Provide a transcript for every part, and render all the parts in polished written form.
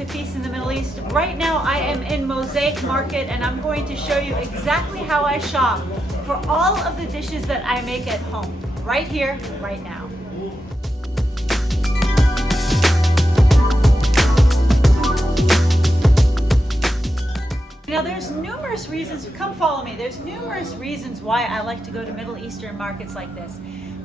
to Feast in the Middle East. Right now I am in MOSAIC Market and I'm going to show you exactly how I shop for all of the dishes that I make at home, right here, right now. Now there's numerous reasons, come follow me, there's numerous reasons why I like to go to Middle Eastern markets like this.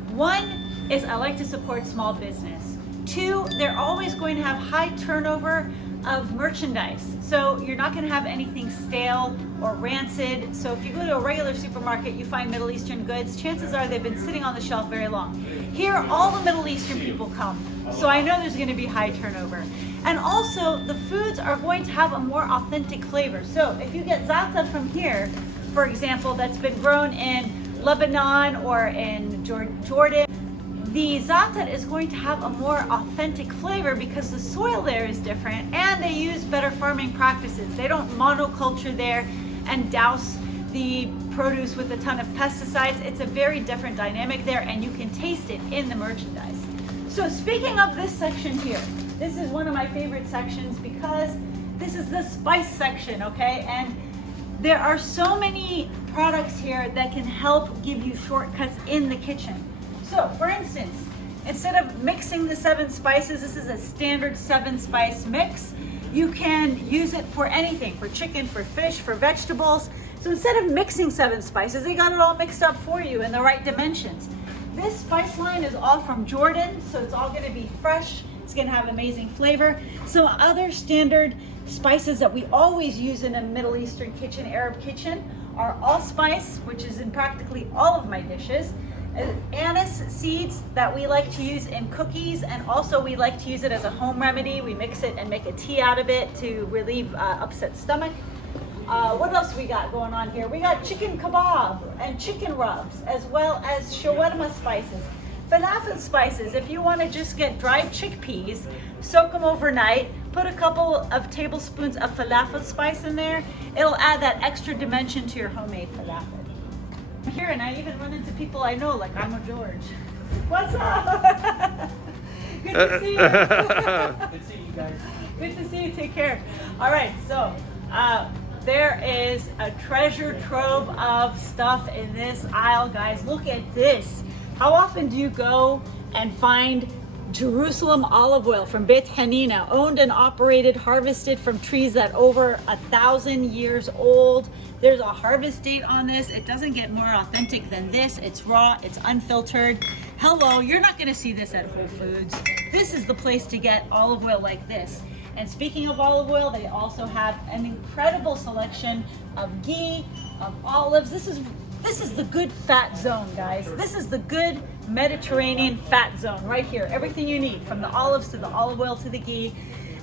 One is I like to support small business. Two, they're always going to have high turnover of merchandise. So you're not going to have anything stale or rancid. So if you go to a regular supermarket, you find Middle Eastern goods, chances are they've been sitting on the shelf very long. Here, all the Middle Eastern people come. So I know there's going to be high turnover. And also, the foods are going to have a more authentic flavor. So if you get za'atar from here, for example, that's been grown in Lebanon or in Jordan, the za'atar is going to have a more authentic flavor because the soil there is different and they use better farming practices. They don't monoculture there and douse the produce with a ton of pesticides. It's a very different dynamic there and you can taste it in the merchandise. So speaking of this section here, this is one of my favorite sections because this is the spice section, okay? And there are so many products here that can help give you shortcuts in the kitchen. So for instance, instead of mixing the 7 spices, this is a standard 7 spice mix. You can use it for anything, for chicken, for fish, for vegetables. So instead of mixing 7 spices, they got it all mixed up for you in the right dimensions. This spice line is all from Jordan, so it's all gonna be fresh. It's gonna have amazing flavor. Some other standard spices that we always use in a Middle Eastern kitchen, Arab kitchen, are allspice, which is in practically all of my dishes. Anise seeds that we like to use in cookies, and also we like to use it as a home remedy. We mix it and make a tea out of it to relieve upset stomach. What else we got going on here? We got chicken kebab and chicken rubs, as well as shawarma spices. Falafel spices, if you want to just get dried chickpeas, soak them overnight, put a couple of tablespoons of falafel spice in there, it'll add that extra dimension to your homemade falafel. Here, and I even run into people I know, like I'm a George. What's up? Good to see you. Good seeing you guys. Good to see you. Take care. All right, so there is a treasure trove of stuff in this aisle, guys. Look at this. How often do you go and find Jerusalem olive oil from Beit Hanina, owned and operated, harvested from trees that over 1,000 years old? There's a harvest date on this. It doesn't get more authentic than this. It's raw, it's unfiltered. Hello, you're not gonna see this at Whole Foods. This is the place to get olive oil like this. And speaking of olive oil, they also have an incredible selection of ghee, of olives. This is the good fat zone, guys. This is the good Mediterranean fat zone right here. Everything you need, from the olives to the olive oil to the ghee.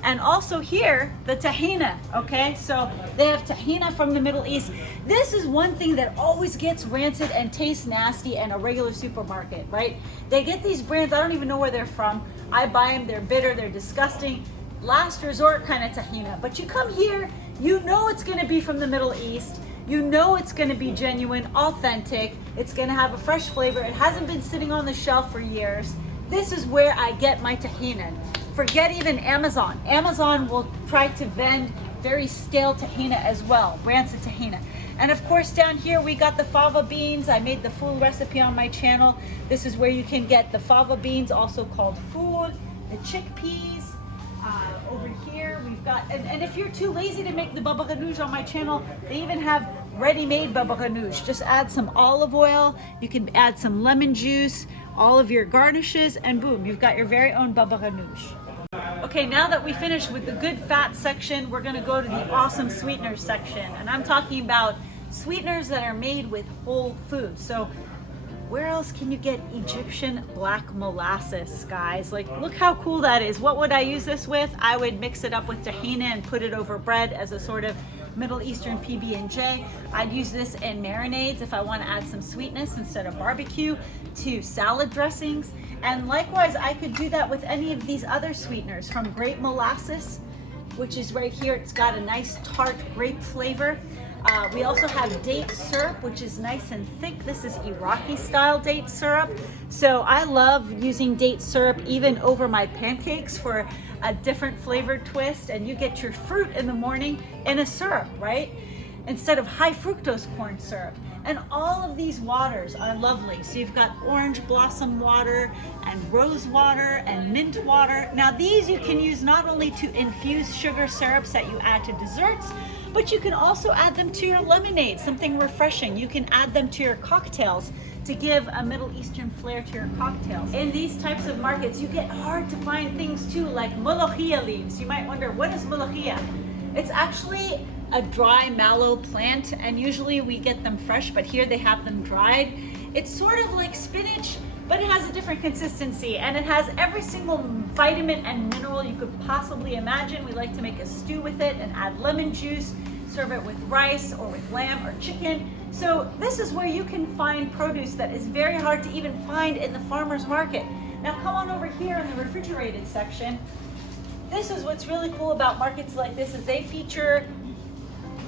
And also here, the tahina, okay? So they have tahina from the Middle East. This is one thing that always gets rancid and tastes nasty in a regular supermarket, right? They get these brands, I don't even know where they're from. I buy them, they're bitter, they're disgusting. Last resort kind of tahina. But you come here, you know it's gonna be from the Middle East. You know it's gonna be genuine, authentic. It's gonna have a fresh flavor. It hasn't been sitting on the shelf for years. This is where I get my tahina. Forget even Amazon. Amazon will try to vend very stale tahina as well, rancid tahina. And of course down here we got the fava beans. I made the full recipe on my channel. This is where you can get the fava beans, also called fool, the chickpeas. Over here we've got, and if you're too lazy to make the baba ganoush on my channel, they even have ready-made baba ganoush. Just add some olive oil, you can add some lemon juice, all of your garnishes, and boom, you've got your very own baba ganoush. Okay, now that we finished with the good fat section, we're gonna go to the awesome sweeteners section. And I'm talking about sweeteners that are made with whole foods. So where else can you get Egyptian black molasses, guys? Like, look how cool that is. What would I use this with? I would mix it up with tahina and put it over bread as a sort of Middle Eastern PB&J. I'd use this in marinades if I want to add some sweetness instead of barbecue, to salad dressings. And likewise, I could do that with any of these other sweeteners, from grape molasses, which is right here. It's got a nice tart grape flavor. We also have date syrup, which is nice and thick. This is Iraqi style date syrup. So I love using date syrup even over my pancakes for a different flavored twist. And you get your fruit in the morning in a syrup, right? Instead of high fructose corn syrup. And all of these waters are lovely. So you've got orange blossom water and rose water and mint water. Now these you can use not only to infuse sugar syrups that you add to desserts, but you can also add them to your lemonade, something refreshing. You can add them to your cocktails to give a Middle Eastern flair to your cocktails. In these types of markets, you get hard to find things too, like Molokia leaves. You might wonder, what is Molokia? It's actually a dry mallow plant, and usually we get them fresh, but here they have them dried. It's sort of like spinach, but it has a different consistency, and it has every single vitamin and mineral you could possibly imagine. We like to make a stew with it and add lemon juice, serve it with rice or with lamb or chicken. So this is where you can find produce that is very hard to even find in the farmer's market. Now come on over here in the refrigerated section. This is what's really cool about markets like this, is they feature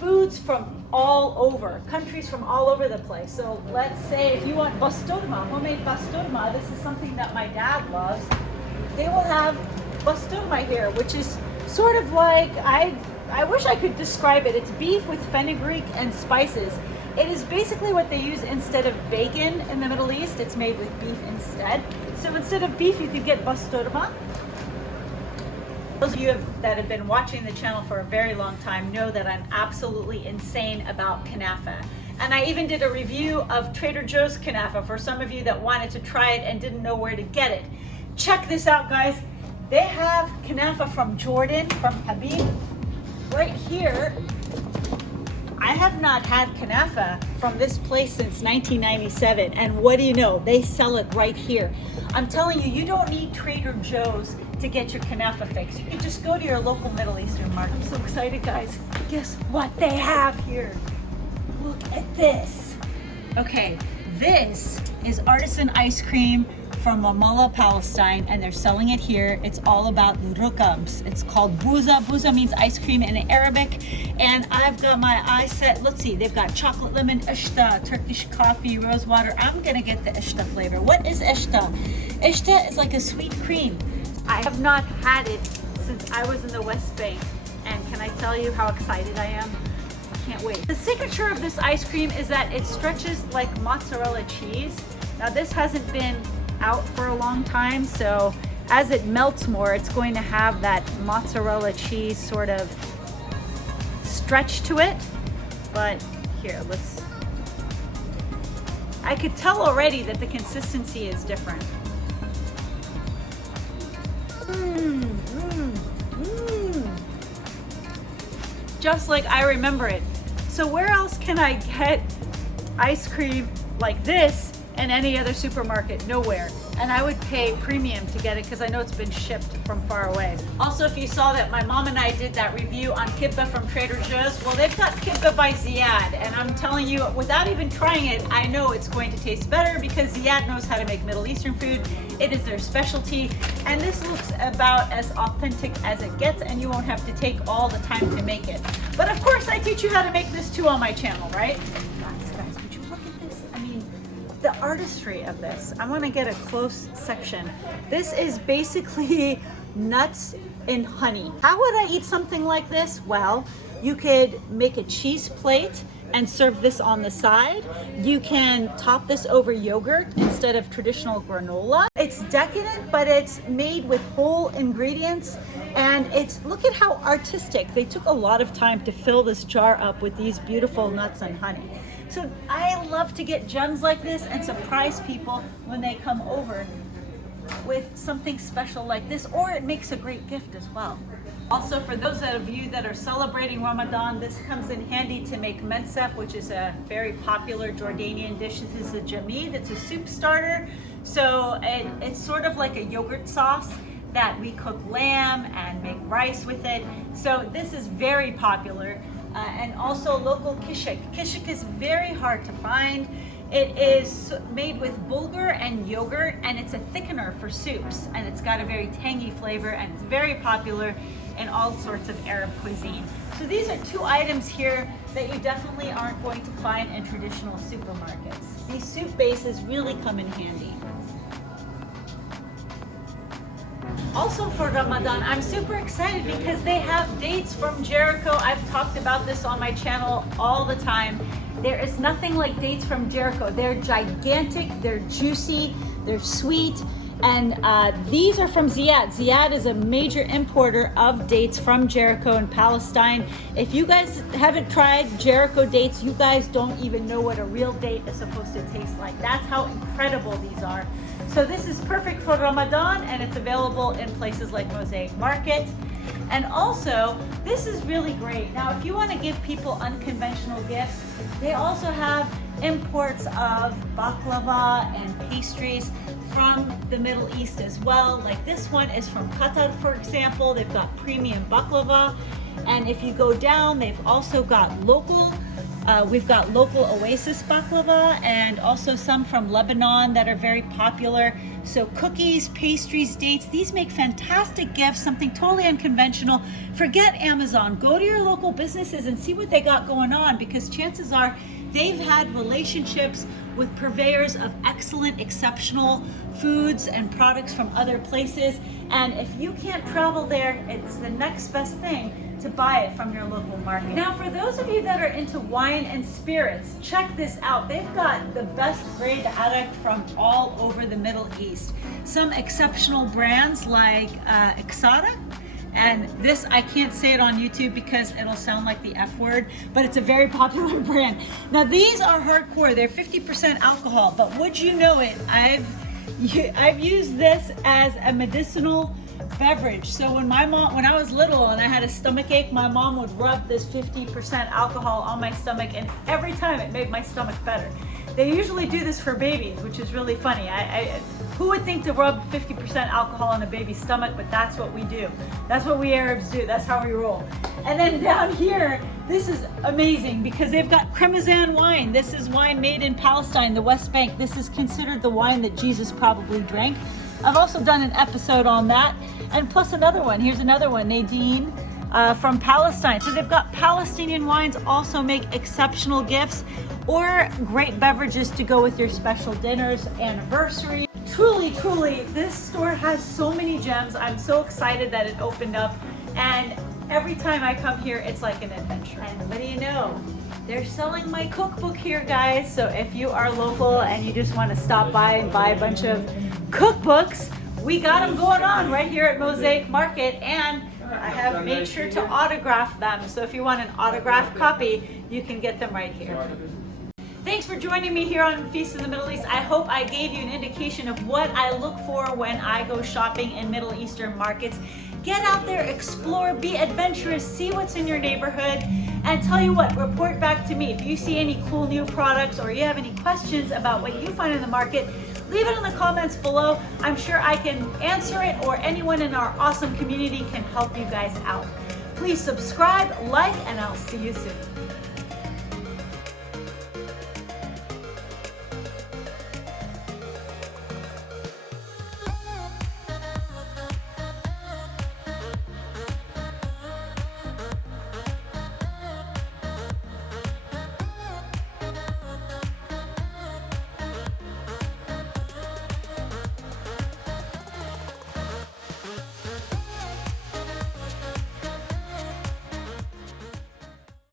foods from all over, countries from all over the place. So let's say if you want basturma, homemade basturma, this is something that my dad loves. They will have basturma here, which is sort of like, I wish I could describe it. It's beef with fenugreek and spices. It is basically what they use instead of bacon in the Middle East. It's made with beef instead. So instead of beef, you could get basturma. Those of you that have been watching the channel for a very long time know that I'm absolutely insane about kanafa. And I even did a review of Trader Joe's kanafa for some of you that wanted to try it and didn't know where to get it. Check this out, guys. They have kanafa from Jordan, from Habib. Right here, I have not had kanafa from this place since 1997. And what do you know? They sell it right here. I'm telling you, you don't need Trader Joe's to get your kanafa fix. You can just go to your local Middle Eastern market. I'm so excited, guys. Guess what they have here? Look at this. Okay, this is artisan ice cream from Ramallah, Palestine, and they're selling it here. It's all about rukams. It's called buza. Buza means ice cream in Arabic. And I've got my eye set. Let's see, they've got chocolate lemon ishta, Turkish coffee, rose water. I'm gonna get the ishta flavor. What is ishta? Ishta is like a sweet cream. I have not had it since I was in the West Bank. And can I tell you how excited I am? I can't wait. The signature of this ice cream is that it stretches like mozzarella cheese. Now this hasn't been out for a long time, so as it melts more, it's going to have that mozzarella cheese sort of stretch to it. But here, I could tell already that the consistency is different. Just like I remember it. So where else can I get ice cream like this in any other supermarket? Nowhere. And I would pay premium to get it because I know it's been shipped from far away. Also, if you saw that my mom and I did that review on Kebab from Trader Joe's, well, they've got Kebab by Ziad, and I'm telling you, without even trying it, I know it's going to taste better because Ziad knows how to make Middle Eastern food. It is their specialty, and this looks about as authentic as it gets, and you won't have to take all the time to make it. But of course, I teach you how to make this too on my channel, right? Guys, would you look at this? I mean, the artistry of this. I want to get a close section. This is basically nuts and honey. How would I eat something like this? Well, you could make a cheese plate and serve this on the side. You can top this over yogurt instead of traditional granola. It's decadent, but it's made with whole ingredients, and look at how artistic. They took a lot of time to fill this jar up with these beautiful nuts and honey. So I love to get gems like this and surprise people when they come over with something special like this, or it makes a great gift as well. Also, for those of you that are celebrating Ramadan, this comes in handy to make mensef, which is a very popular Jordanian dish. This is a jamid, it's a soup starter. So it's sort of like a yogurt sauce that we cook lamb and make rice with it. So this is very popular. And also local kishik. Kishik is very hard to find. It is made with bulgur and yogurt, and it's a thickener for soups, and it's got a very tangy flavor, and it's very popular in all sorts of Arab cuisine. So these are two items here that you definitely aren't going to find in traditional supermarkets. These soup bases really come in handy. Also for Ramadan, I'm super excited because they have dates from Jericho. I've talked about this on my channel all the time. There is nothing like dates from Jericho. They're gigantic, they're juicy, they're sweet, and these are from Ziyad. Ziyad is a major importer of dates from Jericho in Palestine. If you guys haven't tried Jericho dates, you guys don't even know what a real date is supposed to taste like. That's how incredible these are. So this is perfect for Ramadan, and it's available in places like MOSAIC Market. And also, this is really great. Now, if you want to give people unconventional gifts, they also have imports of baklava and pastries from the Middle East as well. Like this one is from Qatar, for example. They've got premium baklava. And if you go down, they've also got local we've got local Oasis baklava and also some from Lebanon that are very popular. So cookies, pastries, dates, these make fantastic gifts, something totally unconventional. Forget Amazon. Go to your local businesses and see what they got going on, because chances are they've had relationships with purveyors of excellent, exceptional foods and products from other places. And if you can't travel there, it's the next best thing to buy it from your local market. Now, for those of you that are into wine and spirits, check this out. They've got the best grade arak from all over the Middle East. Some exceptional brands like Ixara. And this, I can't say it on YouTube because it'll sound like the F word, but it's a very popular brand. Now, these are hardcore. They're 50% alcohol, but would you know it, I've used this as a medicinal beverage. So when I was little and I had a stomach ache, my mom would rub this 50% alcohol on my stomach, and every time it made my stomach better. They usually do this for babies, which is really funny. Who would think to rub 50% alcohol on a baby's stomach, but that's what we do. That's what we Arabs do. That's how we roll. And then down here, this is amazing because they've got Cremazan Wine. This is wine made in Palestine, the West Bank. This is considered the wine that Jesus probably drank. I've also done an episode on that. And plus another one. Here's another one, Nadine from Palestine. So they've got Palestinian wines, also make exceptional gifts or great beverages to go with your special dinners, anniversary. Truly, truly, this store has so many gems. I'm so excited that it opened up, and every time I come here, it's like an adventure. And what do you know? They're selling my cookbook here, guys. So if you are local and you just want to stop by and buy a bunch of cookbooks, we got them going on right here at MOSAIC Market, and I have made sure to autograph them. So if you want an autographed copy, you can get them right here. Thanks for joining me here on Feast of the Middle East. I hope I gave you an indication of what I look for when I go shopping in Middle Eastern markets. Get out there, explore, be adventurous, see what's in your neighborhood, and tell you what, report back to me. If you see any cool new products or you have any questions about what you find in the market, leave it in the comments below. I'm sure I can answer it, or anyone in our awesome community can help you guys out. Please subscribe, like, and I'll see you soon.